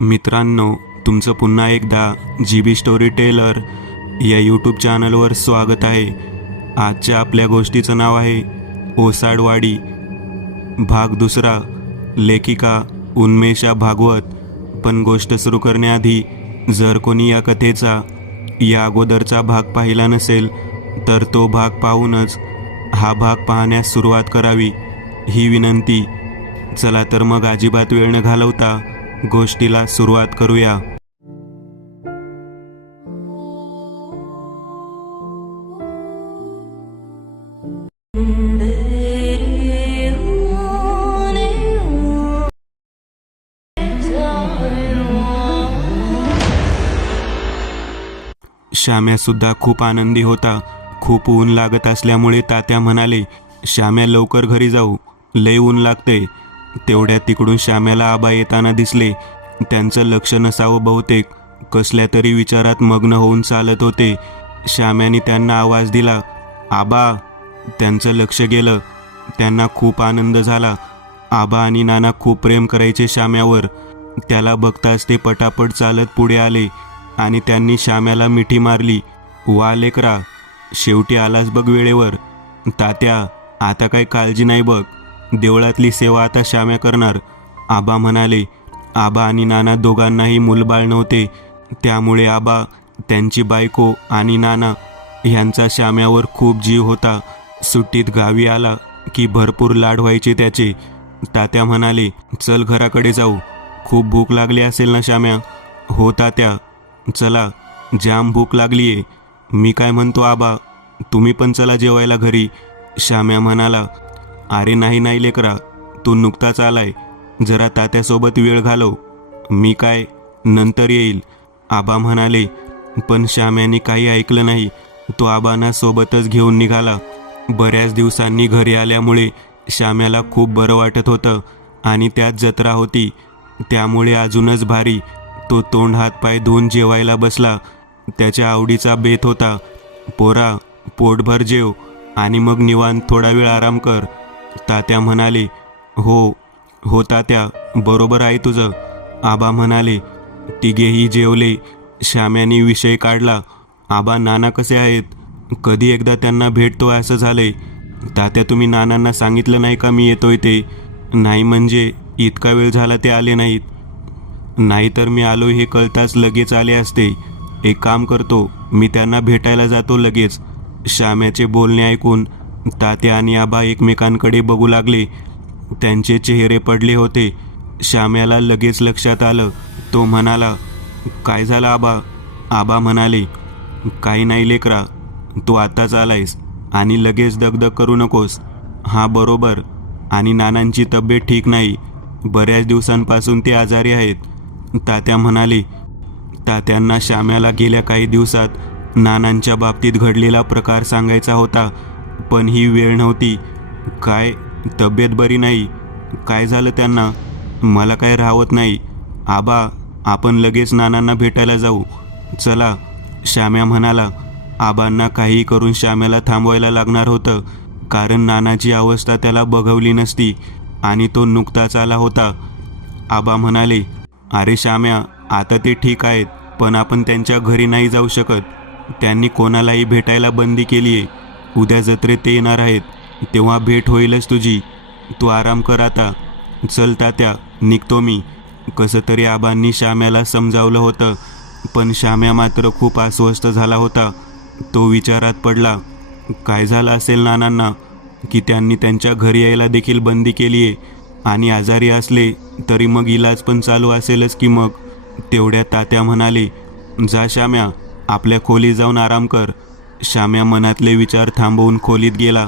मित्रांनो, तुमचं पुन्हा एकदा GB स्टोरी टेलर या यूट्यूब चॅनलवर स्वागत आहे. आजच्या आपल्या गोष्टीचं नाव आहे ओसाडवाडी. भाग दुसरा. लेखिका उन्मेषा भागवत. पण गोष्ट सुरू करण्याआधी जर कोणी या कथेचा या अगोदरचा भाग पाहिला नसेल तर तो भाग पाहूनच हा भाग पाहण्यास सुरुवात करावी ही विनंती. चला तर मग अजिबात वेळ न घालवता गोष्टीला सुरुवात करूया. श्याम्या सुद्धा खूप आनंदी होता. खूप ऊन लागत असल्यामुळे तात्या म्हणाले, श्याम्या लवकर घरी जाऊ, लय ऊन लागते. तेवढ्यात तिकडून श्याम्याला आबा येताना दिसले. त्यांचं लक्ष नसावं बहुतेक, कसल्या तरी विचारात मग्न होऊन चालत होते. श्याम्याने त्यांना आवाज दिला, आबा. त्यांचं लक्ष गेलं. त्यांना खूप आनंद झाला. आबा आणि नाना खूप प्रेम करायचे श्याम्यावर. त्याला बघताच ते पटापट चालत पुढे आले आणि त्यांनी श्याम्याला मिठी मारली. वा लेकरा, शेवटी आलास बघ वेळेवर. तात्या, आता काही काळजी नाही बघ, देवळातली सेवा आता श्याम्या करणार, आबा म्हणाले. आबा आणि नाना दोघांनाही मूलबाळ नव्हते, त्यामुळे आबा, त्यांची बायको आणि नाना ह्यांचा श्याम्यावर खूप जीव होता. सुट्टीत गावी आला की भरपूर लाड व्हायचे त्याचे. तात्या म्हणाले, चल घराकडे जाऊ, खूप भूक लागली असेल ना श्याम्या. हो तात्या, चला, जाम भूक लागलीये. मी काय म्हणतो आबा, तुम्ही पण चला जेवायला घरी, श्याम्या म्हणाला. अरे नाही लेकरा, तू नुकताच आलाय, जरा तात्यासोबत वेळ घालव. मी काय नंतर येईल, आबा म्हणाले. पण श्याम्याने काही ऐकलं नाही. तो आबांना सोबतच घेऊन निघाला. बऱ्याच दिवसांनी घरी आल्यामुळे श्याम्याला खूप बरं वाटत होतं आणि त्यात जत्रा होती, त्यामुळे अजूनच भारी. तो तोंड हात पाय धुवून जेवायला बसला. त्याच्या आवडीचा बेत होता, पोरा, पोटभर जेव आणि मग निवांत थोडा वेळ आराम कर. तात्या म्हणाले. हो तात्या, बरोबर आहे तुझं, आबा म्हणाले. तिघेही जेवले. श्याम्याने विषय काढला, आबा नाना कसे आहेत, कधी एकदा त्यांना भेटतो असं झालंय. तात्या, तुम्ही नानांना सांगितलं नाही का मी येतोय ते. नाही म्हणजे इतका वेळ झाला ते आले नाहीत. नाहीतर मी आलो हे कळताच लगेच आले असते. एक काम करतो, मी त्यांना भेटायला जातो लगेच. श्याम्याचे बोलणे ऐकून तात्या आणि आबा एकमेकांकडे बघू लागले. त्यांचे चेहरे पडले होते. श्याम्याला लगेच लक्षात आलं. तो म्हणाला, काय झालं आबा. आबा म्हणाले, काही नाही लेकरा, तू आताच आलायस आणि लगेच दगदग करू नकोस. हां बरोबर, आणि नानांची तब्येत ठीक नाही, बऱ्याच दिवसांपासून ते आजारी आहेत, तात्या म्हणाले. तात्यांना श्याम्याला गेल्या काही दिवसात नानांच्या बाबतीत घडलेला प्रकार सांगायचा होता, पण ही वेळ नव्हती. काय, तब्येत बरी नाही, काय झालं त्यांना. मला काय राहवत नाही आबा, आपण लगेच नानांना भेटायला जाऊ, चला, श्याम्या म्हणाला. आबांना काही करून श्याम्याला थांबवायला लागणार होतं, कारण नानाची अवस्था त्याला बघवली नसती आणि तो नुकताच आला होता. आबा म्हणाले, अरे श्याम्या, आता ते ठीक आहेत, पण आपण त्यांच्या घरी नाही जाऊ शकत. त्यांनी कोणालाही भेटायला बंदी केली आहे. उद्या जत्रेत ते येणार आहेत, तेव्हा भेट होईलच तुझी. तू आराम कर आता. चल तात्या, निघतो मी. कसं तरी आबांनी श्याम्याला समजावलं होतं, पण श्याम्या मात्र खूप अस्वस्थ झाला होता. तो विचारात पडला, काय झालं असेल नानांना की त्यांनी त्यांच्या घरी यायला देखील बंदी केली आहे, आणि आजारी असले तरी मग इलाज पण चालू असेलच की मग. तेवढ्या तात्या म्हणाले, जा श्याम्या, आपल्या खोलीत जाऊन आराम कर. श्याम्या मनातले विचार थांबवून खोलीत गेला.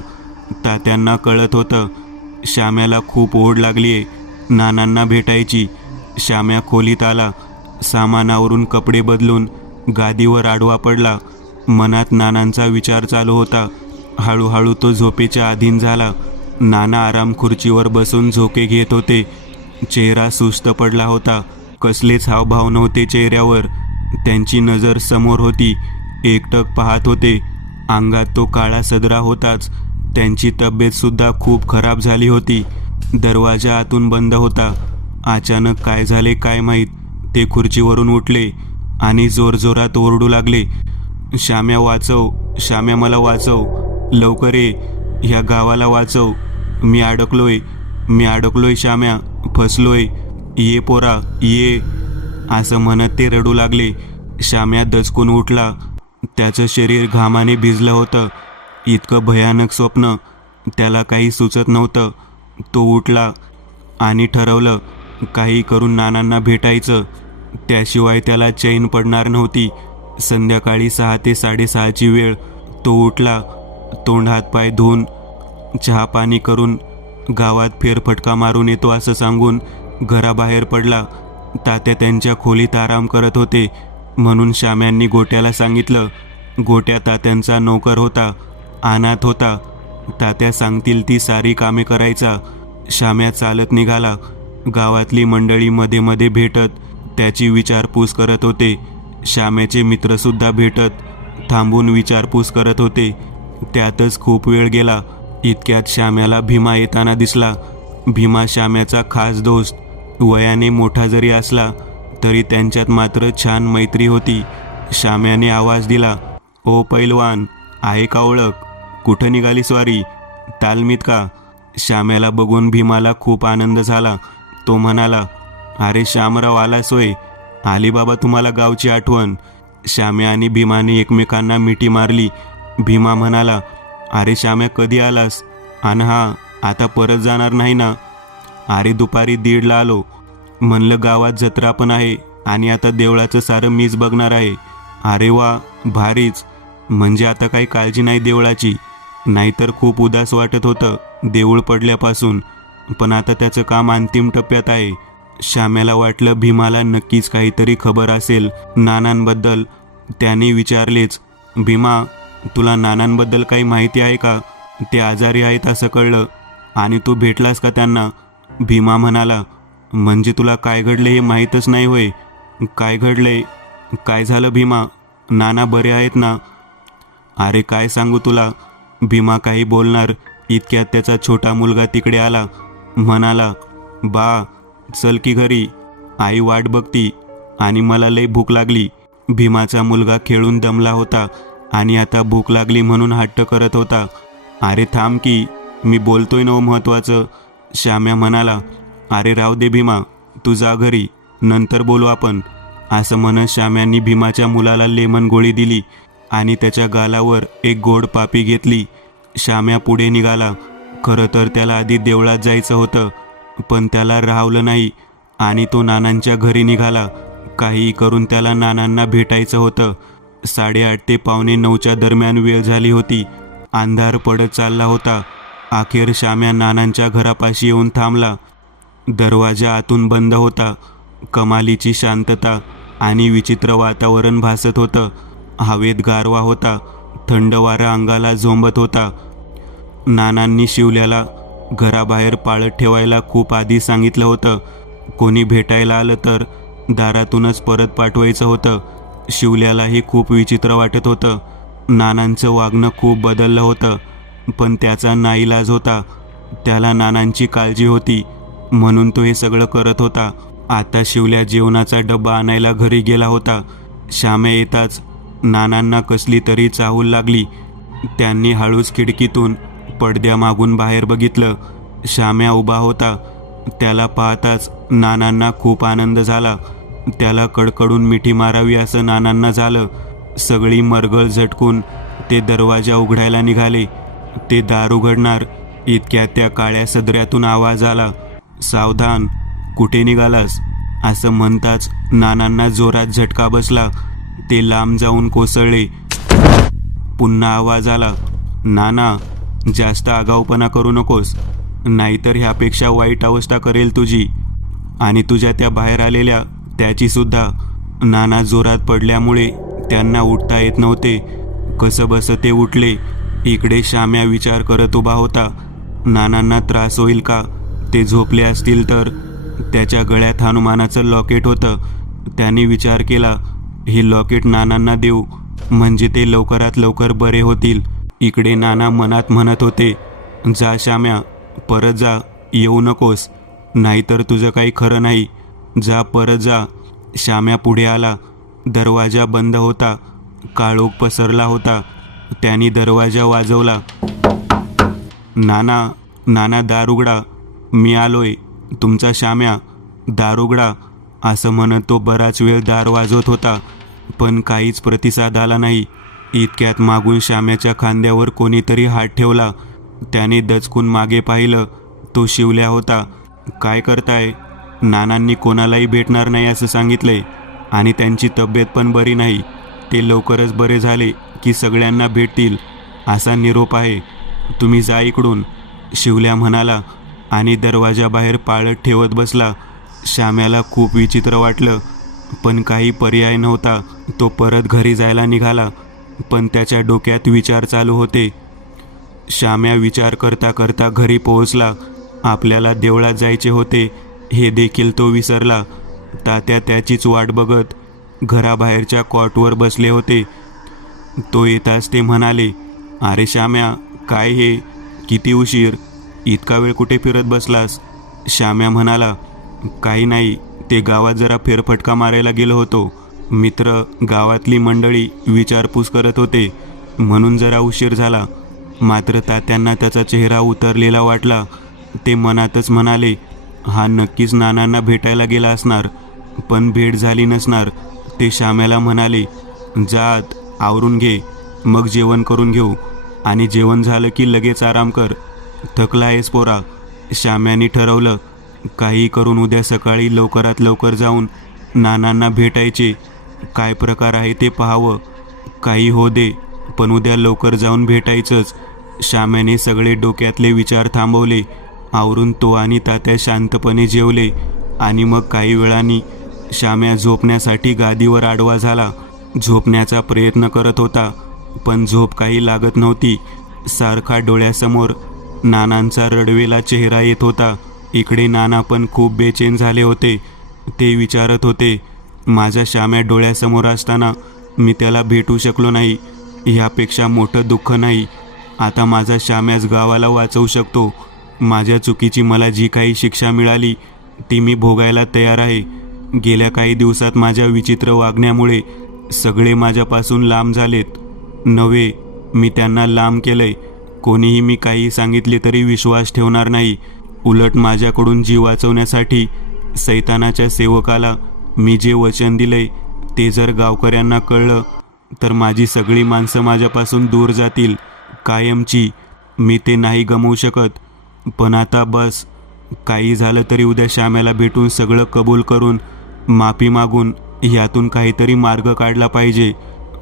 तात्यांना कळत होतं श्याम्याला खूप ओढ लागली आहे नानांना भेटायची. श्याम्या खोलीत आला. सामानावरून कपडे बदलून गादीवर आडवा पडला. मनात नानांचा विचार चालू होता. हळूहळू तो झोपेच्या अधीन झाला. नाना आराम खुर्चीवर बसून झोके घेत होते. चेहरा सुस्त पडला होता. कसलेच हावभाव नव्हते चेहऱ्यावर. त्यांची नजर समोर होती. एकटक पाहत होते. अंगात तो काळा सदरा होताच. त्यांची तब्येतसुद्धा खूप खराब झाली होती. दरवाजा आतून बंद होता. अचानक काय झाले काय माहीत, ते खुर्चीवरून उठले आणि जोरजोरात ओरडू लागले, श्याम्या वाचव, श्याम्या मला वाचव, लवकर ये, ह्या गावाला वाचव, मी अडकलोय श्याम्या, फसलोय, ये पोरा ये, असं म्हणत ते रडू लागले. श्याम्या दचकून उठला. त्याचं शरीर घामाने भिजलं होतं. इतकं भयानक स्वप्न त्याला काही सुचत नव्हतं. तो उठला आणि ठरवलं काही करून नानांना भेटायचं, त्याशिवाय त्याला चैन पडणार नव्हती. संध्याकाळी 6 ते 6:30ची वेळ. तो उठला, तोंड हात पाय धुवून चहा पाणी करून गावात फेरफटका मारून येतो असं सांगून घराबाहेर पडला. तात्या त्यांच्या खोलीत आराम करत होते म्हणून श्याम्यांनी गोट्याला सांगितलं. गोट्या तात्यांचा नौकर होता, अनाथ होता. तात्या सांगतील ती सारी कामे करायचा. श्याम्या चालत निघाला. गावातली मंडळी मध्ये मध्ये भेटत त्याची विचारपूस करत होते. श्याम्याचे मित्रसुद्धा भेटत थांबून विचारपूस करत होते. त्यातच खूप वेळ गेला. इतक्यात श्याम्याला भीमा येताना दिसला. भीमा श्याम्याचा खास दोस्त. वयाने मोठा जरी असला तरी त्यांच्यात मात्र छान मैत्री होती. श्याम्याने आवाज दिला, ओ पैलवान, आहे का ओळख? कुठं निघाली स्वारी? तालमीत का? श्याम्याला बघून भीमाला खूप आनंद झाला. तो म्हणाला, अरे श्यामराव आलास होय, आली बाबा तुम्हाला गावची आठवण. श्याम्या आणि भीमाने एकमेकांना मिठी मारली. भीमा म्हणाला, अरे श्याम्या कधी आलास? आणि हा आता परत जाणार नाही ना? अरे दुपारी 1:30ला आलो. म्हणलं गावात जत्रा पण आहे आणि आता देवळाचं सारं मीच बघणार आहे. अरे वा, भारीच. म्हणजे आता काही काळजी नाही देवळाची. नाहीतर खूप उदास वाटत होतं देऊळ पडल्यापासून, पण आता त्याचं काम अंतिम टप्प्यात आहे. श्याम्याला वाटलं भीमाला नक्कीच काहीतरी खबर असेल नानांबद्दल. त्याने विचारलेच, भीमा, तुला नानांबद्दल काही माहिती आहे का? ते आजारी आहेत असं कळलं, आणि तू भेटलास का त्यांना? भीमा म्हणाला, म्हणजे तुला काय घडले हे माहीतच नाही होय? काय घडले? काय झालं भीमा? नाना बरे आहेत ना? अरे काय सांगू तुला. भीमा काही बोलणार इतक्यात त्याचा छोटा मुलगा तिकडे आला. म्हणाला, बा चल की घरी, आई वाट बघती आणि मला लई भूक लागली. भीमाचा मुलगा खेळून दमला होता आणि आता भूक लागली म्हणून हट्ट करत होता. अरे थांब की, मी बोलतोय ना महत्त्वाचं. श्याम्या म्हणाला, अरे राव दे भीमा, तू जा घरी, नंतर बोलू आपण. असं म्हणत श्याम्यांनी भीमाच्या मुलाला लेमन गोळी दिली आणि त्याच्या गालावर एक गोड पापी घेतली. श्याम्या पुढे निघाला. खरं तर त्याला आधी देवळात जायचं होतं, पण त्याला राहवलं नाही आणि तो नानांच्या घरी निघाला. काही करून त्याला नानांना भेटायचं होतं. 8:30 ते 8:45च्या दरम्यान वेळ झाली होती. अंधार पडत चालला होता. अखेर श्याम्या नानांच्या घरापाशी येऊन थांबला. दरवाजा आतून बंद होता. कमालीची शांतता आणि विचित्र वातावरण भासत होतं. हवेत गारवा होता. थंड वारा अंगाला झोंबत होता. नानांनी शिवल्याला घराबाहेर पाळत ठेवायला खूप आधी सांगितलं होतं. कोणी भेटायला आलं तर दारातूनच परत पाठवायचं होतं. शिवल्यालाही खूप विचित्र वाटत होतं. नानांचं वागणं खूप बदललं होतं, पण त्याचा नाईलाज होता. त्याला नानांची काळजी होती म्हणून तो हे सगळं करत होता. आता शिवल्या जेवणाचा डब्बा आणायला घरी गेला होता. श्याम्या येताच नानांना कसली तरी चाहूल लागली. त्यांनी हळूच खिडकीतून पडद्यामागून बाहेर बघितलं. श्याम्या उभा होता. त्याला पाहताच नानांना खूप आनंद झाला. त्याला कडकडून मिठी मारावी असं नानांना झालं. सगळी मरगळ झटकून ते दरवाजा उघडायला निघाले. ते दार उघडणार इतक्यात त्या काळ्या सदऱ्यातून आवाज आला, सावधान, कुठे निघालास? असं म्हणताच नानांना जोरात झटका बसला. ते लांब जाऊन कोसळले. पुन्हा आवाज आला, नाना, जास्त आगाऊपणा करू नकोस, नाहीतर ह्यापेक्षा वाईट अवस्था करेल तुझी आणि तुझ्या त्या बाहेर आलेल्या त्याची सुद्धा. नाना जोरात पडल्यामुळे त्यांना उठता येत नव्हते. कसं बसं ते उठले. इकडे श्याम्या विचार करत उभा होता. नानांना त्रास होईल का? ते झोपले असतील तर? त्याच्या गळ्यात हनुमानाचं लॉकेट होतं. त्याने विचार केला, हे लॉकेट नानांना देऊ म्हणजे ते लवकरात लवकर बरे होतील. इकडे नाना मनात म्हणत होते, जा श्याम्या, परत जा, येऊ नकोस, नाहीतर तुझं काही खरं नाही. जा, परत जा. श्याम्या पुढे आला. दरवाजा बंद होता. काळोख पसरला होता. त्याने दरवाजा वाजवला. नाना, नाना दार उघडा, मी आलोय, तुमचा श्याम्या, दार उघडा, असं म्हणत तो बराच वेळ दार वाजवत होता, पण काहीच प्रतिसाद आला नाही. इतक्यात मागून श्याम्याच्या खांद्यावर कोणीतरी हात ठेवला. त्याने दचकून मागे पाहिलं. तो शिवल्या होता. काय करताय? नानांनी कोणालाही भेटणार नाही असं सांगितलंय आणि त्यांची तब्येत पण बरी नाही. ते लवकरच बरे झाले की सगळ्यांना भेटतील असा निरोप आहे. तुम्ही जा इकडून, शिवल्या म्हणाला आणि दरवाजाबाहेर पाळत ठेवत बसला. श्याम्याला खूप विचित्र वाटलं, पण काही पर्याय नव्हता. तो परत घरी जायला निघाला, पण त्याच्या डोक्यात विचार चालू होते. श्याम्या विचार करता करता घरी पोहोचला. आपल्याला देवळात जायचे होते हे देखील तो विसरला. तात्या त्याचीच वाट बघत घराबाहेरच्या कॉटवर बसले होते. तो येताच ते म्हणाले, अरे श्याम्या, काय हे, किती उशीर, इतका वेळ कुठे फिरत बसलास? श्याम्या म्हणाला, काही नाही, ते गावात जरा फेरफटका मारायला गेलो होतो. मित्र, गावातली मंडळी विचारपूस करत होते, म्हणून जरा उशीर झाला. मात्र तात्यांना त्याचा चेहरा उतरलेला वाटला. ते मनातच म्हणाले, हा नक्कीच नानांना भेटायला गेला असणार, पण भेट झाली नसणार. ते श्याम्याला म्हणाले, जात आवरून घे, मग जेवण करून घेऊ, आणि जेवण झालं की लगेच आराम कर. थकला आहेस पोरा. श्याम्याने ठरवलं, काही करून उद्या सकाळी लवकरात लवकर जाऊन नानांना भेटायचे. काय प्रकार आहे ते पाहावं. काही हो दे, पण उद्या लवकर जाऊन भेटायचंच. श्याम्याने सगळे डोक्यातले विचार थांबवले. आवरून तो आणि तात्या शांतपणे जेवले आणि मग काही वेळाने श्याम्या झोपण्यासाठी गादीवर आडवा झाला. झोपण्याचा प्रयत्न करत होता, पण झोप काही लागत नव्हती. सारखा डोळ्यासमोर नानांचा रडवेला चेहरा येत होता. इकडे नाना पण खूप बेचैन झाले होते. ते विचारत होते, माझ्या श्याम्या डोळ्यासमोर असताना मी त्याला भेटू शकलो नाही, ह्यापेक्षा मोठं दुःख नाही. आता माझा श्याम्याच गावाला वाचवू शकतो. माझ्या चुकीची मला जी काही शिक्षा मिळाली ती मी भोगायला तयार आहे. गेल्या काही दिवसात माझ्या विचित्र वागण्यामुळे सगळे माझ्यापासून लांब झालेत. नव्हे, मी त्यांना लांब केलंय. कोणीही मी काही सांगितले तरी विश्वास ठेवणार नाही. उलट माझ्याकडून जीव वाचवण्यासाठी सैतानाच्या सेवकाला मी जे वचन दिलंय ते जर गावकऱ्यांना कळलं तर माझी सगळी माणसं माझ्यापासून दूर जातील कायमची. मी ते नाही गमवू शकत. पण आता बस, काही झालं तरी उद्या श्याम्याला भेटून सगळं कबूल करून माफी मागून ह्यातून काहीतरी मार्ग काढला पाहिजे.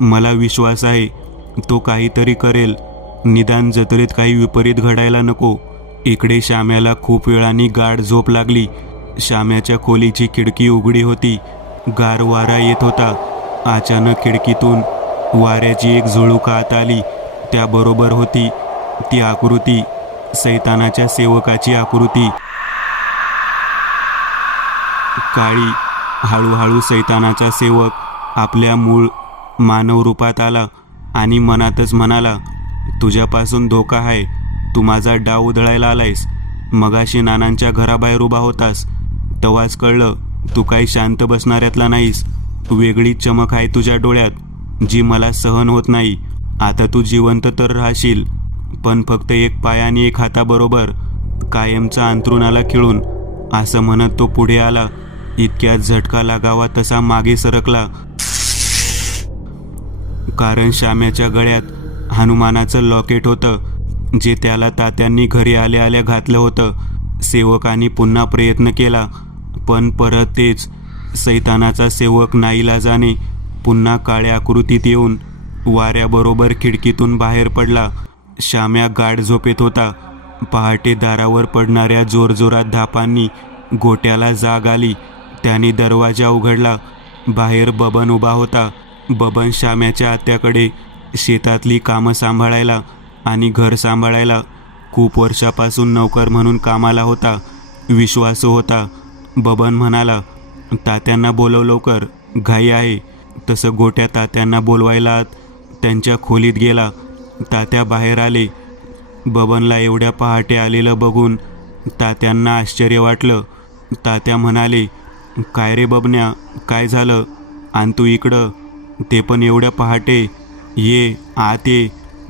मला विश्वास आहे तो काहीतरी करेल. निदान जत्रेत काही विपरीत घडायला नको. इकडे श्याम्याला खूप वेळाने गाढ झोप लागली. श्याम्याच्या खोलीची खिडकी उघडी होती. गार वारा येत होता. अचानक खिडकीतून वाऱ्याची एक झुळूक आत आली. त्याबरोबर होती ती आकृती, सैतानाच्या सेवकाची आकृती. काळी. हळूहळू सैतानाचा सेवक आपल्या मूळ मानव रूपात आला आणि मनातच म्हणाला, तुझ्यापासून धोका आहे. तू माझा डाव उधळायला आलायस. मगाशी नानांच्या घराबाहेर उभा होतास तेव्हाच कळलं तू काही शांत बसणाऱ्यातला नाहीस. वेगळी चमक आहे तुझ्या डोळ्यात जी मला सहन होत नाही. आता तू जिवंत तर राहशील, पण फक्त एक पाय आणि एक हाताबरोबर, कायमचा अंथरुणाला खिळून. असं म्हणत तो पुढे आला. इतक्यात झटका लागावा तसा मागे सरकला, कारण श्याम्याच्या गळ्यात हनुमानाचं लॉकेट होतं जे त्याला तात्यांनी घरी आल्या आल्या घातलं होतं. सेवकाने पुन्हा प्रयत्न केला, पण परत तेच. सैतानाचा सेवक नाईलाजाने पुन्हा काळ्या आकृतीत येऊन वाऱ्याबरोबर खिडकीतून बाहेर पडला. श्याम्या गाढ झोपेत होता. पहाटे दारावर पडणाऱ्या जोरजोरात धापांनी गोट्याला जाग आली. त्याने दरवाजा उघडला. बाहेर बबन उभा होता. बबन श्याम्याच्या आत्याकडे शेतातली कामं सांभाळायला आणि घर सांभाळायला खूप वर्षापासून नौकर म्हणून कामाला होता. विश्वासू होता. बबन म्हणाला, तात्यांना बोलव लवकर, घाई आहे. तसं गोट्या तात्यांना बोलवायला त्यांच्या खोलीत गेला. तात्या बाहेर आले. बबनला एवढ्या पहाटे आलेलं बघून तात्यांना आश्चर्य वाटलं. तात्या म्हणाले, काय रे बबन्या, काय झालं? आण तू इकडं, ते पण एवढ्या पहाटे. ये आत ये.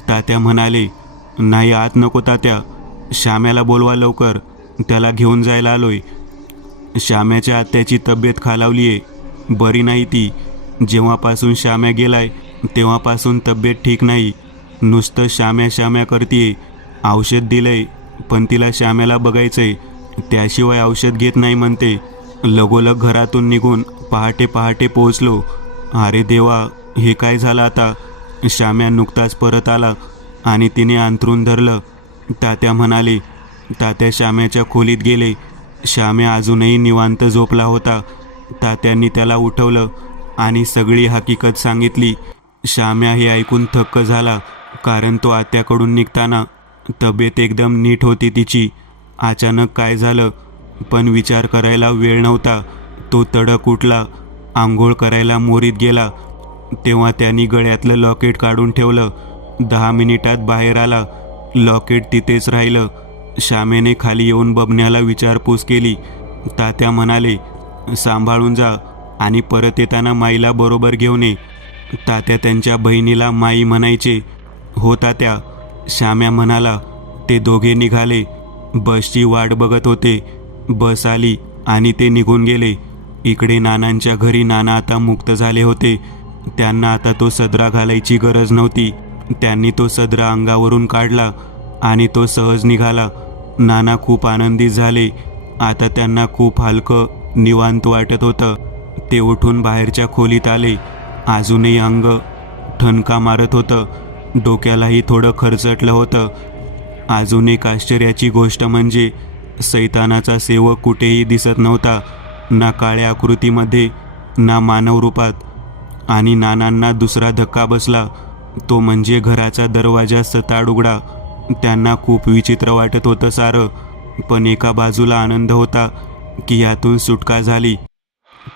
तात्या म्हणाले. नाही आत नको तात्या, श्याम्याला बोलवा लवकर, त्याला घेऊन जायला आलोय. श्याम्याच्या आत्याची तब्येत खालावलीये, बरी नाही ती. जेव्हापासून श्याम्या गेलाय तेव्हापासून तब्येत ठीक नाही. नुसतं श्याम्या श्याम्या करतीये. औषध दिलंय, पण तिला श्याम्याला बघायचंय, त्याशिवाय औषध घेत नाही म्हणते. लगोलग घरातून निघून पहाटे पहाटे पोहोचलो. अरे देवा, हे काय झालं आता? श्याम्या नुकताच परत आला आणि तिने अंथरूण धरलं. तात्या म्हणाले. तात्या श्याम्याच्या खोलीत गेले. श्याम्या अजूनही निवांत झोपला होता. तात्यांनी त्याला उठवलं आणि सगळी हकीकत सांगितली. श्याम्या हे ऐकून थक्क झाला, कारण तो आत्याकडून निघताना तब्येत एकदम नीट होती तिची. अचानक काय झालं? पण विचार करायला वेळ नव्हता. तो तडक उठला, आंघोळ करायला मोरीत गेला. तेव्हा त्यांनी गळ्यातलं लॉकेट काढून ठेवलं. 10 मिनिटात बाहेर आला. लॉकेट तिथेच राहिलं. श्यामेने खाली येऊन बबन्याला विचारपूस केली. तात्या म्हणाले, सांभाळून जा आणि परत येताना माईला बरोबर घेऊन ये. तात्या त्यांच्या बहिणीला माई म्हणायचे. हो तात्या, श्याम्या म्हणाला. ते दोघे निघाले. बसची वाट बघत होते. बस आली आणि ते निघून गेले. इकडे नानांच्या घरी नाना आता मुक्त झाले होते. त्यांना आता तो सदरा घालायची गरज नव्हती. त्यांनी तो सदरा अंगावरून काढला आणि तो सहज निघाला. नाना खूप आनंदित झाले. आता त्यांना खूप हलकं निवांत वाटत होतं. ते उठून बाहेरच्या खोलीत आले. अजूनही अंग ठणका मारत होतं. डोक्यालाही थोडं खरचटलं होतं. अजून एक आश्चर्याची गोष्ट म्हणजे सैतानाचा सेवक कुठेही दिसत नव्हता, ना काळ्या आकृतीमध्ये ना मानव रूपात. आणि नानांना दुसरा धक्का बसला, तो म्हणजे घराचा दरवाजा सताड उघडा. त्यांना खूप विचित्र वाटत होतं सारं, पण एका बाजूला आनंद होता की यातून सुटका झाली.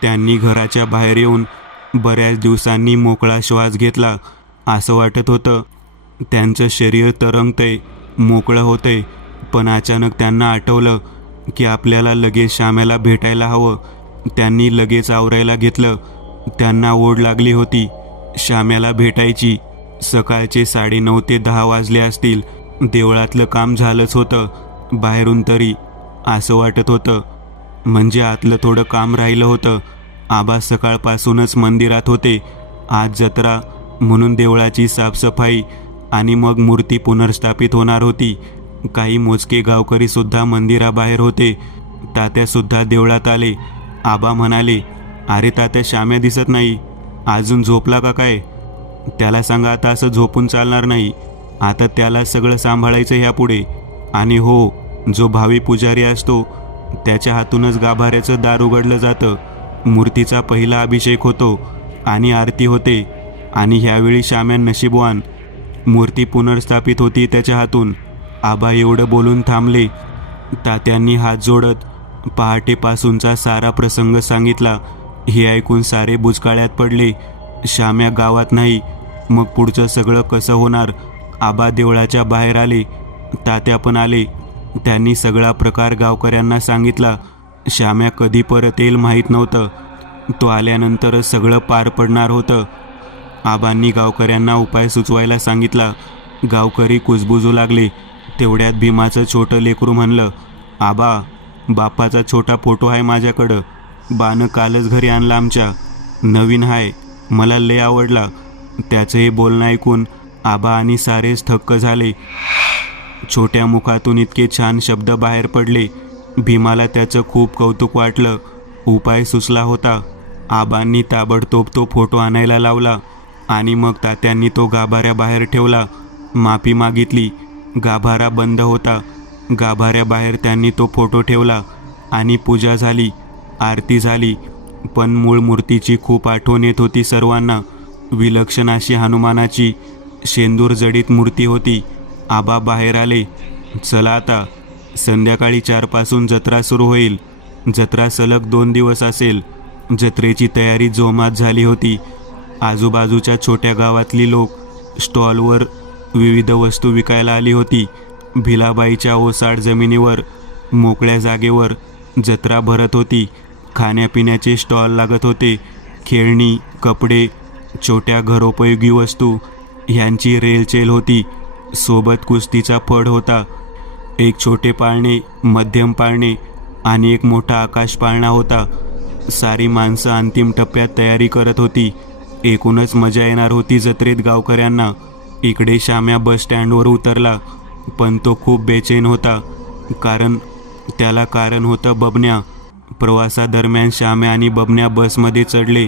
त्यांनी घराच्या बाहेर येऊन बऱ्याच दिवसांनी मोकळा श्वास घेतला. असं वाटत होतं त्यांचं शरीर तरंगतंय, मोकळं होतंय. पण अचानक त्यांना आठवलं की आपल्याला लगेच श्याम्याला भेटायला हवं. त्यांनी लगेच आवरायला घेतलं. त्यांना ओढ लागली होती श्याम्याला भेटायची. सकाळचे 9:30 ते 10 वाजले असतील. देवळातलं काम झालंच होतं. बाहेरून तरी असं वाटत होतं, म्हणजे आतलं थोडं काम राहिलं होतं. आबा सकाळपासूनच मंदिरात होते. आज जत्रा म्हणून देवळाची साफसफाई आणि मग मूर्ती पुनर्स्थापित होणार होती. काही मोजके गावकरीसुद्धा मंदिराबाहेर होते. तात्यासुद्धा देवळात आले. आबा म्हणाले, अरे तात्या, श्याम्या दिसत नाही. अजून झोपला का काय? त्याला सांगा आता असं झोपून चालणार नाही. आता त्याला सगळं सांभाळायचं ह्यापुढे. आणि हो, जो भावी पुजारी असतो त्याच्या हातूनच गाभाऱ्याचं दार उघडलं जातं. मूर्तीचा पहिला अभिषेक होतो आणि आरती होते. आणि ह्यावेळी श्याम्या नशीबवान, मूर्ती पुनर्स्थापित होती त्याच्या हातून. आबा एवढं बोलून थांबले. तात्यांनी हात जोडत पहाटेपासूनचा सारा प्रसंग सांगितला. हे ऐकून सारे बुचकाळ्यात पडले. श्याम्या गावात नाही, मग पुढचं सगळं कसं होणार? आबा देवळाच्या बाहेर आले. तात्या पण आले. त्यांनी सगळा प्रकार गावकऱ्यांना सांगितला. श्याम्या कधी परत येईल माहीत नव्हतं. तो आल्यानंतरच सगळं पार पडणार होतं. आबांनी गावकऱ्यांना उपाय सुचवायला सांगितला. गावकरी कुजबुजू लागले. तेवढ्यात भीमाचं छोटं लेकरू म्हणलं, आबा, बाप्पाचा छोटा फोटो आहे माझ्याकडं. बानं कालच घरी आणला आमच्या. नवीन आहे, मला लय आवडला. त्याचं हे बोलणं ऐकून आबा आणि सारेच थक्क झाले. छोट्या मुखातून इतके छान शब्द बाहेर पडले. भीमाला त्याचं खूप कौतुक वाटलं. उपाय सुचला होता. आबांनी ताबडतोब तो फोटो आणायला लावला आणि मग तात्यांनी तो गाभाऱ्याबाहेर ठेवला. माफी मागितली. गाभारा बंद होता. गाभाऱ्याबाहेर त्यांनी तो फोटो ठेवला आणि पूजा झाली, आरती झाली. पण मूळ मूर्तीची खूप आठवण येत होती सर्वांना. विलक्षण अशी हनुमानाची शेंदूर जडित मूर्ती होती. आबा बाहेर आले. चला आता, संध्याकाळी 4 पासून जत्रा सुरू होईल. जत्रा सलग 2 दिवस असेल. जत्रेची तयारी जोमात झाली होती. आजूबाजूच्या छोट्या गावातली लोक स्टॉलवर विविध वस्तू विकायला आली होती. भिलाबाईच्या ओसाड जमिनीवर मोकळ्या जागेवर जत्रा भरत होती. खाण्यापिण्याचे स्टॉल लागत होते. खेळणी, कपडे, छोट्या घरोपयोगी वस्तू ह्यांची रेलचेल होती. सोबत कुस्तीचा फड होता. एक छोटे पाळणे, मध्यम पाळणे आणि एक मोठा आकाश पाळणा होता. सारी माणसं अंतिम टप्प्यात तयारी करत होती. एकूणच मजा येणार होती जत्रेत गावकऱ्यांना. इकडे श्याम्या बस स्टँडवर उतरला, पण तो खूप बेचैन होता. त्याला कारण होतं बबन्या. प्रवासादरम्यान श्याम्या आणि बबन्या बसमध्ये चढले.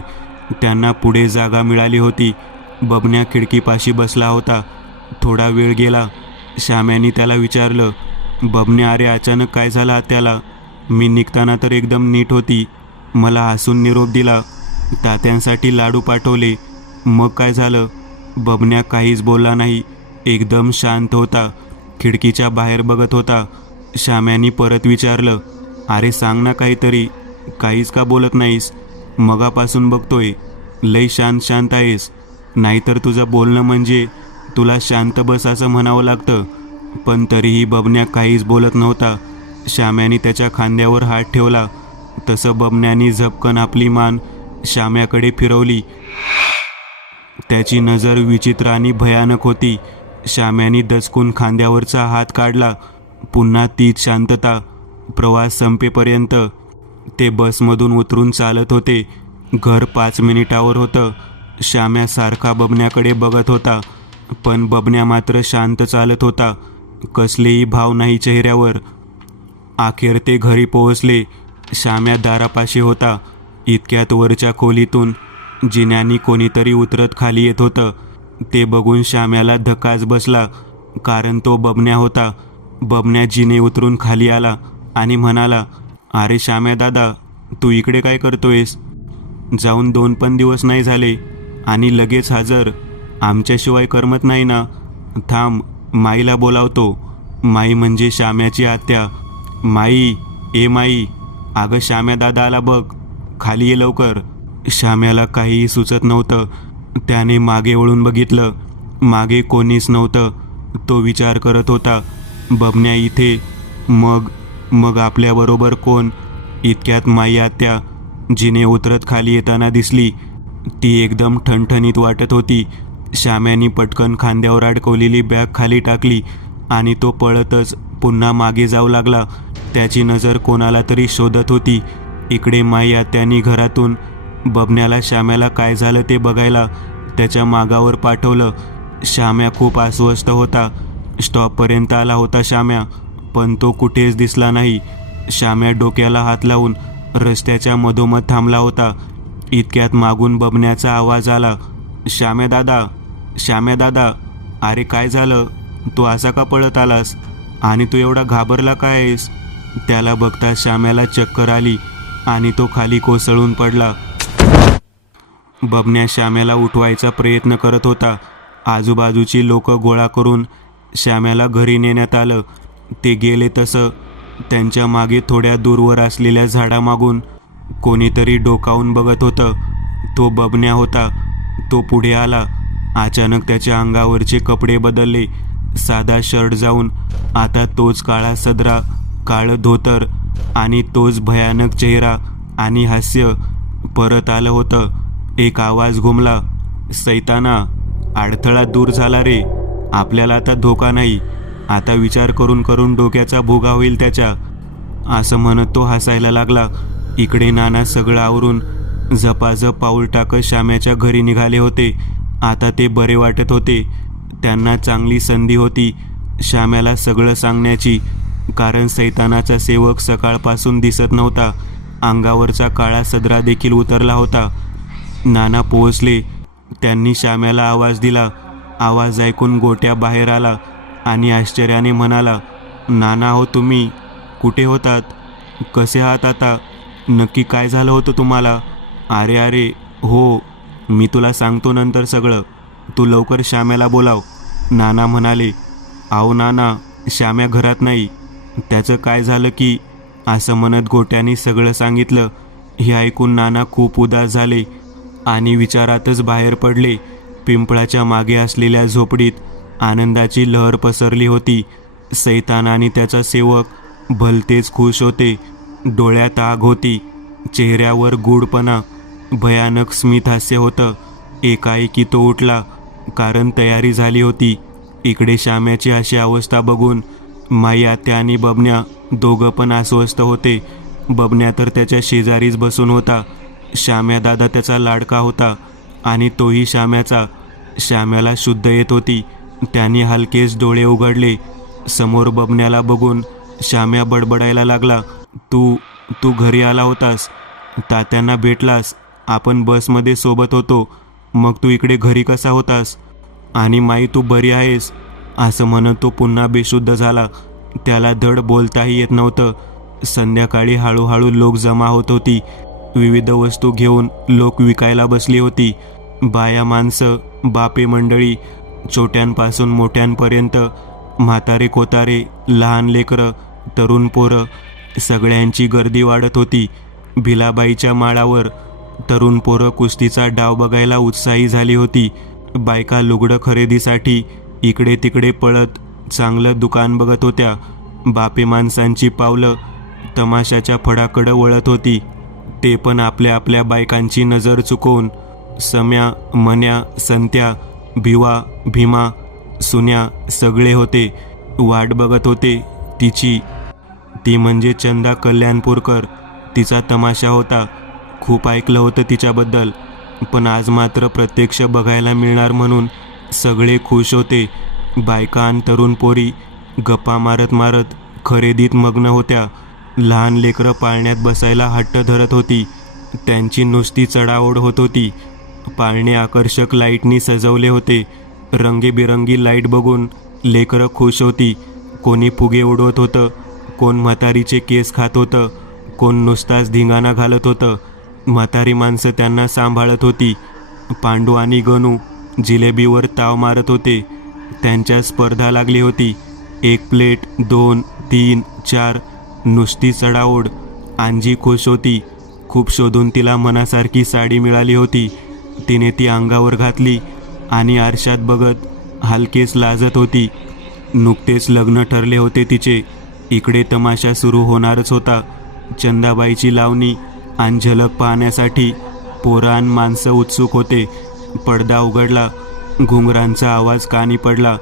त्यांना पुढे जागा मिळाली होती. बबन्या खिडकीपाशी बसला होता. थोडा वेळ गेला. श्याम्याने त्याला विचारलं, बबन्या, अरे अचानक काय झालं आत्याला? मी निघताना तर एकदम नीट होती. मला हसून निरोप दिला. तात्यांसाठी लाडू पाठवले. मग काय झालं? बबन्या काहीच बोलला नाही. एकदम शांत होता. खिडकीच्या बाहेर बघत होता. श्याम्याने परत विचारलं, अरे सांग ना काहीतरी, काहीच का बोलत नाहीस? मगापासून बघतोय लई शांत आहेस. नाहीतर तुझं बोलणं म्हणजे तुला शांत बस असं म्हणावं लागतं. पण तरीही बबन्या काहीच बोलत नव्हता. श्याम्याने त्याच्या खांद्यावर हात ठेवला. तसं बबन्याने झपकन आपली मान श्याम्याकडे फिरवली. त्याची नजर विचित्र आणि भयानक होती. श्याम्याने दचकून खांद्यावरचा हात काढला. पुन्हा तीच शांतता. प्रवास संपेपर्यंत ते बसमधून उतरून चालत होते. घर 5 मिनिटावर होतं. श्याम्या सारखा बबन्याकडे बघत होता, पण बबन्या मात्र शांत चालत होता. कसलेही भाव नाही चेहऱ्यावर. अखेर ते घरी पोहोचले. श्याम्या दारापाशी होता. इतक्यात वरच्या खोलीतून जिन्यानी कोणीतरी उतरत खाली येत होतं. ते बघून श्याम्याला धक्काच बसला, कारण तो बबन्या होता. बबन्या जिने उतरून खाली आला आणि म्हणाला, अरे श्याम्या दादा, तू इकडे काय करतोयस? जाऊन 2 पण दिवस नाही झाले आणि लगेच हजर. आमच्याशिवाय करमत नाही ना? थांब, माईला बोलावतो. माई म्हणजे श्याम्याची आत्या. माई, ए माई, अगं श्याम्या दादा आला बघ, खाली ये लवकर. श्याम्याला काहीही सुचत नव्हतं. त्याने मागे वळून बघितलं. मागे कोणीच नव्हतं. तो विचार करत होता, बबन्या इथे, मग आपल्याबरोबर कोण? इतक्यात माई आत्या जिने उतरत खाली येताना दिसली. ती एकदम ठणठणीत वाटत होती. श्याम्याने पटकन खांद्यावर अडकवलेली बॅग खाली टाकली आणि तो पळतच पुन्हा मागे जाऊ लागला. त्याची नजर कोणाला तरी शोधत होती. इकडे माई आत्यानी घरातून बबन्याला श्याम्याला काय झालं ते बघायला त्याच्या मागावर पाठवलं. श्याम्या खूप अस्वस्थ होता. स्टॉपपर्यंत आला होता श्याम्या, पण तो कुठेच दिसला नाही. श्याम्या डोक्याला हात लावून रस्त्याच्या मधोमध थांबला होता. इतक्यात मागून बबन्याचा आवाज आला, श्याम्या दादा, श्याम्या दादा. अरे काय झालं? तू असा का पळत आलास? आणि तू एवढा घाबरला काय आहेस? त्याला बघता श्याम्याला चक्कर आली आणि तो खाली कोसळून पडला. बबन्या श्याम्याला उठवायचा प्रयत्न करत होता. आजूबाजूची लोक गोळा करून श्याम्याला घरी नेण्यात आलं. ते गेले तसं त्यांच्या मागे थोड्या दूरवर असलेल्या झाडामागून कोणीतरी डोकावून बघत होतं. तो बबन्या होता. तो पुढे आला. अचानक त्याच्या अंगावरचे कपडे बदलले. साधा शर्ट जाऊन आता तोच काळा सदरा, काळं धोतर आणि तोच भयानक चेहरा आणि हास्य परत आलं होतं. एक आवाज घुमला, सैताना, अडथळा दूर झाला रे. आपल्याला आता धोका नाही. आता विचार करून करून डोक्याचा भुगा होईल त्याच्या. असं म्हणत तो हसायला लागला. इकडे नाना सगळं आवरून झपाझप पाऊल टाकत श्याम्याच्या घरी निघाले होते. आता ते बरे वाटत होते. त्यांना चांगली संधी होती श्याम्याला सगळं सांगण्याची, कारण सैतानाचा सेवक सकाळपासून दिसत नव्हता. अंगावरचा काळा सदरा देखील उतरला होता. नाना पोहोचले. त्यांनी श्याम्याला आवाज दिला. आवाज ऐकून गोट्या बाहेर आला आणि आश्चर्याने म्हणाला, नाना हो तुम्ही? कुठे होतात? कसे आहात आता? नक्की काय झालं होतं तुम्हाला? अरे हो, मी तुला सांगतो नंतर सगळं. तू लवकर श्याम्याला बोलाव. नाना म्हणाले. अहो नाना, श्याम्या घरात नाही. त्याचं काय झालं की? असं म्हणत गोट्याने सगळं सांगितलं. हे ऐकून नाना खूप उदास झाले आणि विचारातच बाहेर पडले. पिंपळाच्या मागे असलेल्या झोपडीत आनंदाची लहर पसरली होती. सैतान आणि त्याचा सेवक भलतेच खुश होते. डोळ्यात आग होती. चेहऱ्यावर गूढपणा, भयानक स्मितहास्य होतं. एकाएकी तो उठला, कारण तयारी झाली होती. इकडे श्याम्याची अशी अवस्था बघून माई आत्या आणि बबन्या दोघं पण अस्वस्थ होते. बबन्या तर त्याच्या शेजारीच बसून होता. श्याम्या दादा त्याचा लाडका होता आणि तोही श्याम्याचा. श्याम्याला शुद्ध येत होती. त्याने हलकेच डोळे उघडले. समोर बबन्याला बघून श्याम्या बडबडायला लागला, तू तू घरी आला होतास, तात्यांना भेटलास, आपण बसमध्ये सोबत होतो, मग तू इकडे घरी कसा होतास? आणि माई तू बरी आहेस? असं म्हणत तो पुन्हा बेशुद्ध झाला. त्याला धड बोलताही येत नव्हतं. संध्याकाळी हळूहळू लोक जमा होत होती. विविध वस्तू घेऊन लोक विकायला बसली होती. बाया माणसं, बापे मंडळी, छोट्यांपासून मोठ्यांपर्यंत, म्हातारे कोतारे, लहान लेकरं, तरुण पोरं, सगळ्यांची गर्दी वाढत होती. भिलाबाईच्या माळावर तरुण पोरं कुस्तीचा डाव बघायला उत्साही झाली होती. बायका लुगडं खरेदीसाठी इकडे तिकडे पळत चांगलं दुकान बघत होत्या. बापे माणसांची पावलं तमाशाच्या फडाकडं वळत होती. ते पण आपल्या आपल्या बायकांची नजर चुकवून. सम्या, मन्या, संत्या, भिवा, भीमा, सुन्या सगळे होते. वाट बघत होते तिची. ती म्हणजे चंदा कल्याणपूरकर. तिचा तमाशा होता. खूप ऐकलं होतं तिच्याबद्दल, पण आज मात्र प्रत्यक्ष बघायला मिळणार म्हणून सगळे खुश होते. बायका आणि तरुण पोरी गप्पा मारत मारत खरेदीत मग्न होत्या. लहान लेकरं पाळण्यात बसायला हट्ट धरत होती. त्यांची नुसती चढाओढ होत होती. पाळणे आकर्षक लाईटनी सजवले होते. रंगीबिरंगी लाईट बघून लेकरं खुश होती. कोणी फुगे उडवत होतं, कोण म्हातारीचे केस खात होतं, कोण नुसताच धिंगाणा घालत होतं. म्हातारी माणसं त्यांना सांभाळत होती. पांडू आणि गणू जिलेबीवर ताव मारत होते. त्यांच्या स्पर्धा लागली होती. 1 प्लेट, 2, 3, 4, नुसती चढाओढ. आंजी खुश होती. खूप शोधून तिला मनासारखी साडी मिळाली होती. तिने ती अंगावर घातली आणि आरशात बघत हलकेच लाजत होती. नुकतेच लग्न ठरले होते तिचे. इकडे तमाशा सुरू होणारच होता. चंदाबाईची लावणी आणि झलक पाहण्यासाठी पोरं आणि माणसं उत्सुक होते. पडदा उघडला. घुंगरांचा आवाज कानी पडला.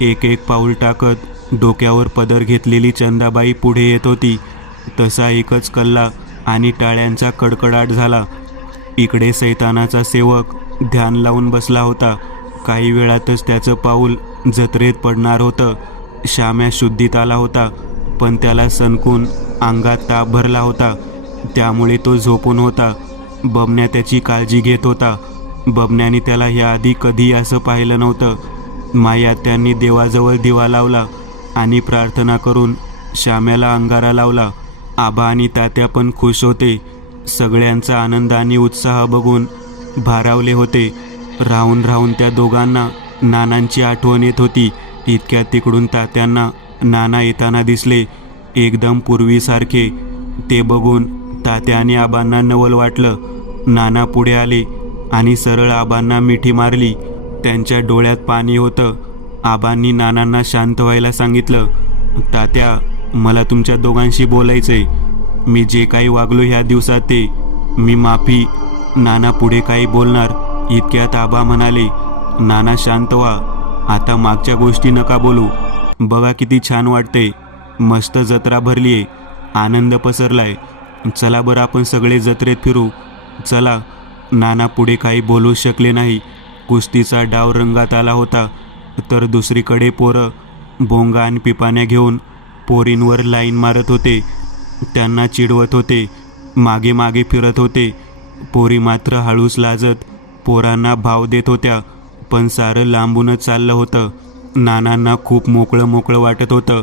एक एक पाऊल टाकत डोक्यावर पदर घेतलेली चंदाबाई पुढे येत होती. तसा एकच कल्ला आणि टाळ्यांचा कडकडाट झाला. इकडे सैतानाचा सेवक ध्यान लावून बसला होता. काही वेळातच त्याचं पाऊल जत्रेत पडणार होतं. श्याम्या शुद्धीत आला होता, पण त्याला सणकून अंगात ताप भरला होता. त्यामुळे तो झोपून होता. बबन्या त्याची काळजी घेत होता. बबन्याने त्याला ह्याआधी कधी असं पाहिलं नव्हतं. माया त्यांनी देवाजवळ दिवा लावला आणि प्रार्थना करून श्याम्याला अंगारा लावला. आबा आणि तात्या पण खुश होते. सगळ्यांचा आनंद आणि उत्साह बघून भारावले होते. राहून राहून त्या दोघांना नानांची आठवण येत होती. इतक्यात तिकडून तात्यांना नाना येताना दिसले, एकदम पूर्वीसारखे. ते बघून तात्या आणि आबांना नवल वाटलं. नाना पुढे आले आणि सरळ आबांना मिठी मारली. त्यांच्या डोळ्यात पाणी होतं. आबांनी नानांना शांत व्हायला सांगितलं. तात्या, मला तुमच्या दोघांशी बोलायचंय. मी जे काही वागलो ह्या दिवसात ते मी माफी. नाना पुढे काही बोलणार इतक्यात आबा म्हणाले, नाना शांत व्हा, आता मागच्या गोष्टी नका बोलू. बघा किती छान वाटते. मस्त जत्रा भरलीये, आनंद पसरलाय. चला बरं आपण सगळे जत्रेत फिरू, चला. नाना पुढे काही बोलू शकले नाही. कुस्तीचा डाव रंगात आला होता. तर दुसरीकडे पोरं भोंगा आणि पिपाण्या घेऊन पोरींवर लाईन मारत होते. त्यांना चिडवत होते, मागे मागे फिरत होते. पोरी मात्र हळूच लाजत पोरांना भाव देत होत्या. पण सारं लांबूनच चाललं होतं. नानांना खूप मोकळं मोकळं वाटत होतं,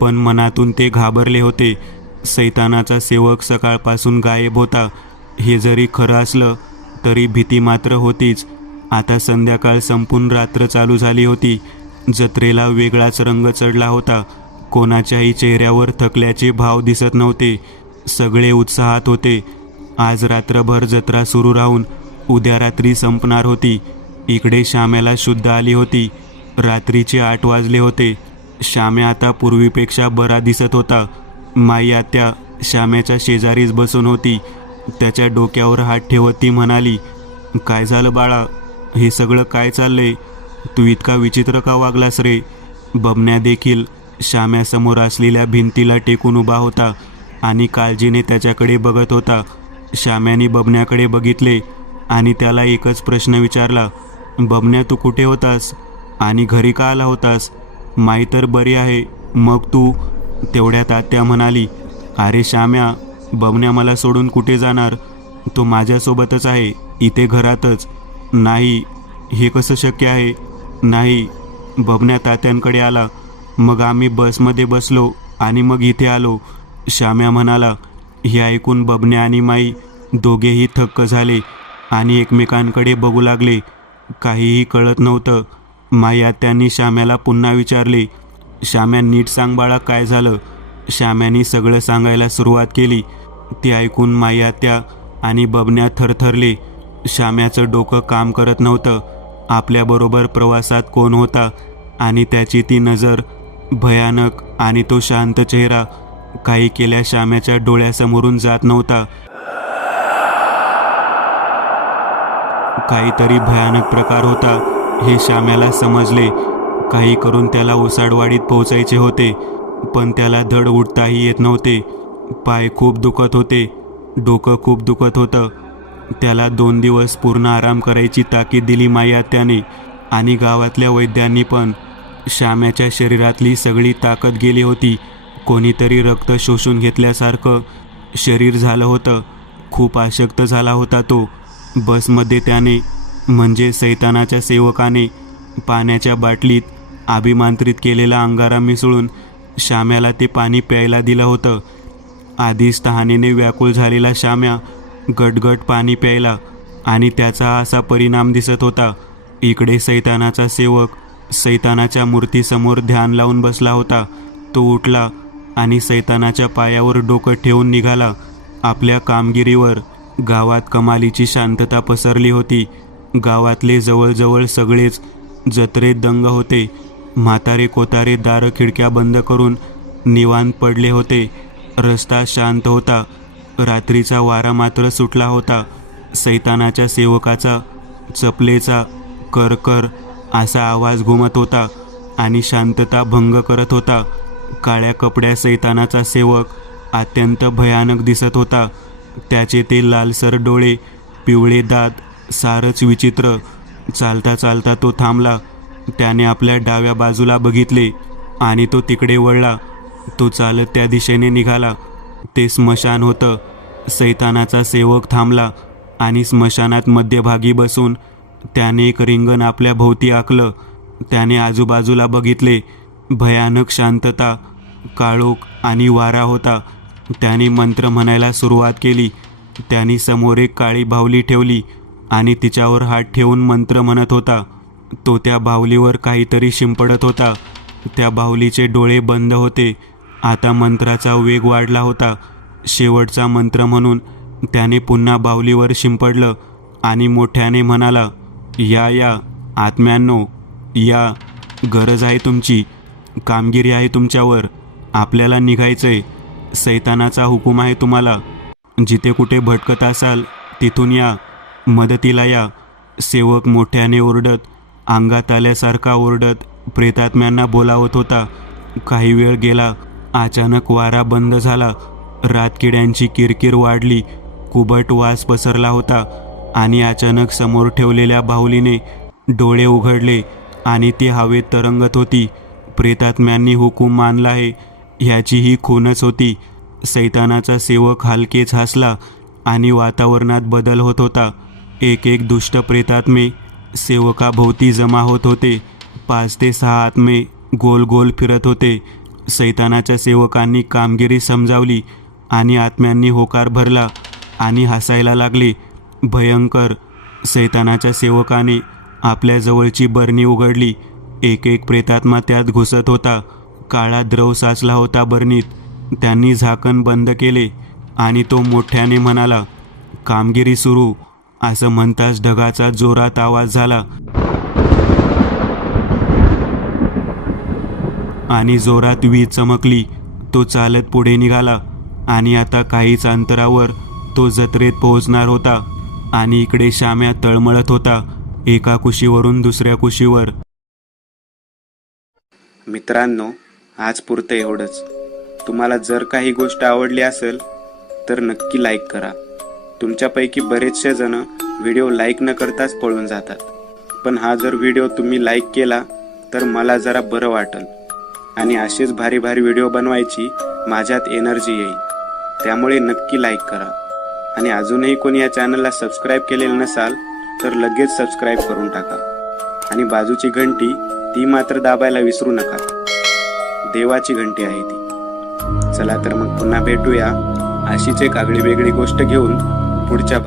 पण मनातून ते घाबरले होते. सैतानाचा सेवक सकाळपासून गायब होता. हे जरी खरं असलं तरी भीती मात्र होतीच. आता संध्याकाळ संपून रात्र चालू झाली होती. जत्रेला वेगळाच रंग चढला होता. कोणाच्याही चेहऱ्यावर थकल्याचे भाव दिसत नव्हते. सगळे उत्साहात होते. आज रात्रभर जत्रा सुरू राहून उद्या रात्री संपणार होती. इकडे श्याम्याला शुद्ध आली होती. रात्रीचे 8 वाजले होते. श्याम्या आता पूर्वीपेक्षा बरा दिसत होता. माई आत्या श्याम्याच्या शेजारीच बसून होती. त्याच्या डोक्यावर हात ठेवत ती म्हणाली, काय झालं बाळा, हे सगळं काय चाललंय? तू इतका विचित्र का वागलास रे? बबन्या देखील श्याम्यासमोर असलेल्या भिंतीला टेकून उभा होता आणि काळजीने त्याच्याकडे बघत होता. श्याम्याने बबन्याकडे बघितले आणि त्याला एकच प्रश्न विचारला, बबन्या तू कुठे होतास आणि घरी का आला होतास? माई तर बरी आहे, मग तू? तेवढ्यात आत्या म्हणाली, अरे श्याम्या, बबन्या मला सोडून कुठे जाणार? तो माझ्यासोबतच आहे, इथे घरातच. नाही, हे कसं शक्य आहे? नाही. बबन्या तात्यांकडे आला, मग आम्ही बसमध्ये बसलो आणि मग इथे आलो, श्याम्या म्हणाला. हे ऐकून बबन्या आणि माई दोघेही थक्क झाले आणि एकमेकांकडे बघू लागले. काहीही कळत नव्हतं. माई आत्यांनी श्याम्याला पुन्हा विचारले, श्याम्या नीट सांग बाळा, काय झालं? श्याम्याने सगळं सांगायला सुरुवात केली. ते ऐकून माई आत्या आणि बबन्या थरथरले. श्याम्याचं डोकं काम करत नव्हतं. आपल्याबरोबर प्रवासात कोण होता आणि त्याची ती नजर, भयानक आणि तो शांत चेहरा, काही केल्या श्याम्याच्या डोळ्यासमोरून जात नव्हता. काहीतरी भयानक प्रकार होता हे श्याम्याला समजले. काही करून त्याला ओसाडवाडीत पोहोचायचे होते, पण त्याला धड उठताही येत नव्हते. पाय खूप दुखत होते, डोकं खूप दुखत होतं. त्याला 2 दिवस पूर्ण आराम करायची ताकीद दिली माई आत्याने आणि गावातल्या वैद्यांनी पण. श्याम्याच्या शरीरातली सगळी ताकद गेली होती. कोणीतरी रक्त शोषून घेतल्यासारखं शरीर झालं होतं. खूप अशक्त झाला होता तो. बसमध्ये त्याने, म्हणजे सैतानाच्या सेवकाने, पाण्याच्या बाटलीत अभिमंत्रित केलेला अंगारा मिसळून श्याम्याला ते पाणी प्यायला दिलं होतं. आधीच तहानेने व्याकुळ झालेला श्याम्या गटगट पाणी प्यायला आणि त्याचा असा परिणाम दिसत होता. इकडे सैतानाचा सेवक सैतानाच्या मूर्तीसमोर ध्यान लावून बसला होता. तो उठला आणि सैतानाच्या पायावर डोकं ठेवून निघाला आपल्या कामगिरीवर. गावात कमालीची शांतता पसरली होती. गावातले जवळजवळ सगळेच जत्रेत दंग होते. म्हातारे कोतारे दारं खिडक्या बंद करून निवांत पडले होते. रस्ता शांत होता. रात्रीचा वारा मात्र सुटला होता. सैतानाच्या सेवकाचा चपलेचा करकर असा आवाज घुमत होता आणि शांतता भंग करत होता. काळ्या कपड्या सैतानाचा सेवक अत्यंत भयानक दिसत होता. त्याचे ते लालसर डोळे, पिवळे दात, सारच विचित्र. चालता चालता तो थांबला. त्याने आपल्या डाव्या बाजूला बघितले आणि तो तिकडे वळला. तो चालत त्या दिशेने निघाला. ते स्मशान होतं. सैतानाचा सेवक थांबला आणि स्मशानात मध्यभागी बसून त्याने एक रिंगण आपल्या भोवती आखलं. त्याने आजूबाजूला बघितले. भयानक शांतता, काळोख आणि वारा होता. त्याने मंत्र म्हणायला सुरुवात केली. त्याने समोर एक काळी बाहुली ठेवली आणि तिच्यावर हात ठेवून मंत्र म्हणत होता. तो त्या बाहुलीवर काहीतरी शिंपडत होता. त्या बाहुलीचे डोळे बंद होते. आता मंत्राचा वेग वाढला होता. शेवटचा मंत्र म्हणून त्याने पुन्हा बाहुलीवर शिंपडलं आणि मोठ्याने म्हणाला, या या आत्म्यांनो, या. गरज आहे तुमची, कामगिरी आहे तुमच्यावर, आपल्याला निघायचंय. सैतानाचा हुकूम आहे तुम्हाला. जिथे कुठे भटकत असाल तिथून या, मदतीला या. सेवक मोठ्याने ओरडत, अंगात आल्यासारखा ओरडत प्रेतात्म्यांना बोलावत होता. काही वेळ गेला. अचानक वारा बंद झाला. रातकिड्यांची किरकिर वाढली. कुबट वास पसरला होता आणि अचानक समोर ठेवलेल्या बाहुलीने डोळे उघडले आणि ती हवेत तरंगत होती. प्रेतात्म्यांनी हुकूम मानला आहे ह्याची ही खूनच होती. सैतानाचा सेवक हलकेच हसला आणि वातावरणात बदल होत होता. एक एक दुष्ट प्रेतात्मे सेवकाभोवती जमा होत होते. 5 ते 6 आत्मे गोल गोल फिरत होते. सैतानाच्या सेवकांनी कामगिरी समजावली आणि आत्म्यांनी होकार भरला आणि हसायला लागले. भयंकर. सैतानाच्या सेवकाने आपल्या जवळची बरणी उघडली. एक एक प्रेतात्मा त्यात घुसत होता. काळा द्रव साचला होता बरणीत. त्यांनी झाकण बंद केले आणि तो मोठ्याने म्हणाला, कामगिरी सुरू. असं म्हणताच ढगाचा जोरात आवाज झाला आणि जोरात वीज चमकली. तो चालत पुढे निघाला. आणि आता काहीच अंतरावर तो जत्रेत पोहोचणार होता. आणि इकडे श्याम्या तळमळत होता एका कुशीवरून दुसऱ्या कुशीवर. मित्रांनो, आज पुरतं एवढंच. तुम्हाला जर काही गोष्ट आवडली असेल तर नक्की लाईक करा. तुमच्यापैकी बरेचसे जण व्हिडिओ लाईक न करताच पळून जातात, पण हा जर व्हिडिओ तुम्ही लाईक केला तर मला जरा बरं वाटेल आणि असेच भारी भारी व्हिडिओ बनवायची माझ्यात एनर्जी येईल. त्यामुळे नक्की लाईक करा. आणि अजूनही कोणी या चॅनलला सबस्क्राईब केलेलं नसाल तर लगेच सबस्क्राईब करून टाका. आणि बाजूची घंटी ती मात्र दाबायला विसरू नका. देवाची घंटी आहे ती. चला तर मग पुन्हा भेटूया अशीच एक आगळी वेगळी गोष्ट घेऊन पुढच्या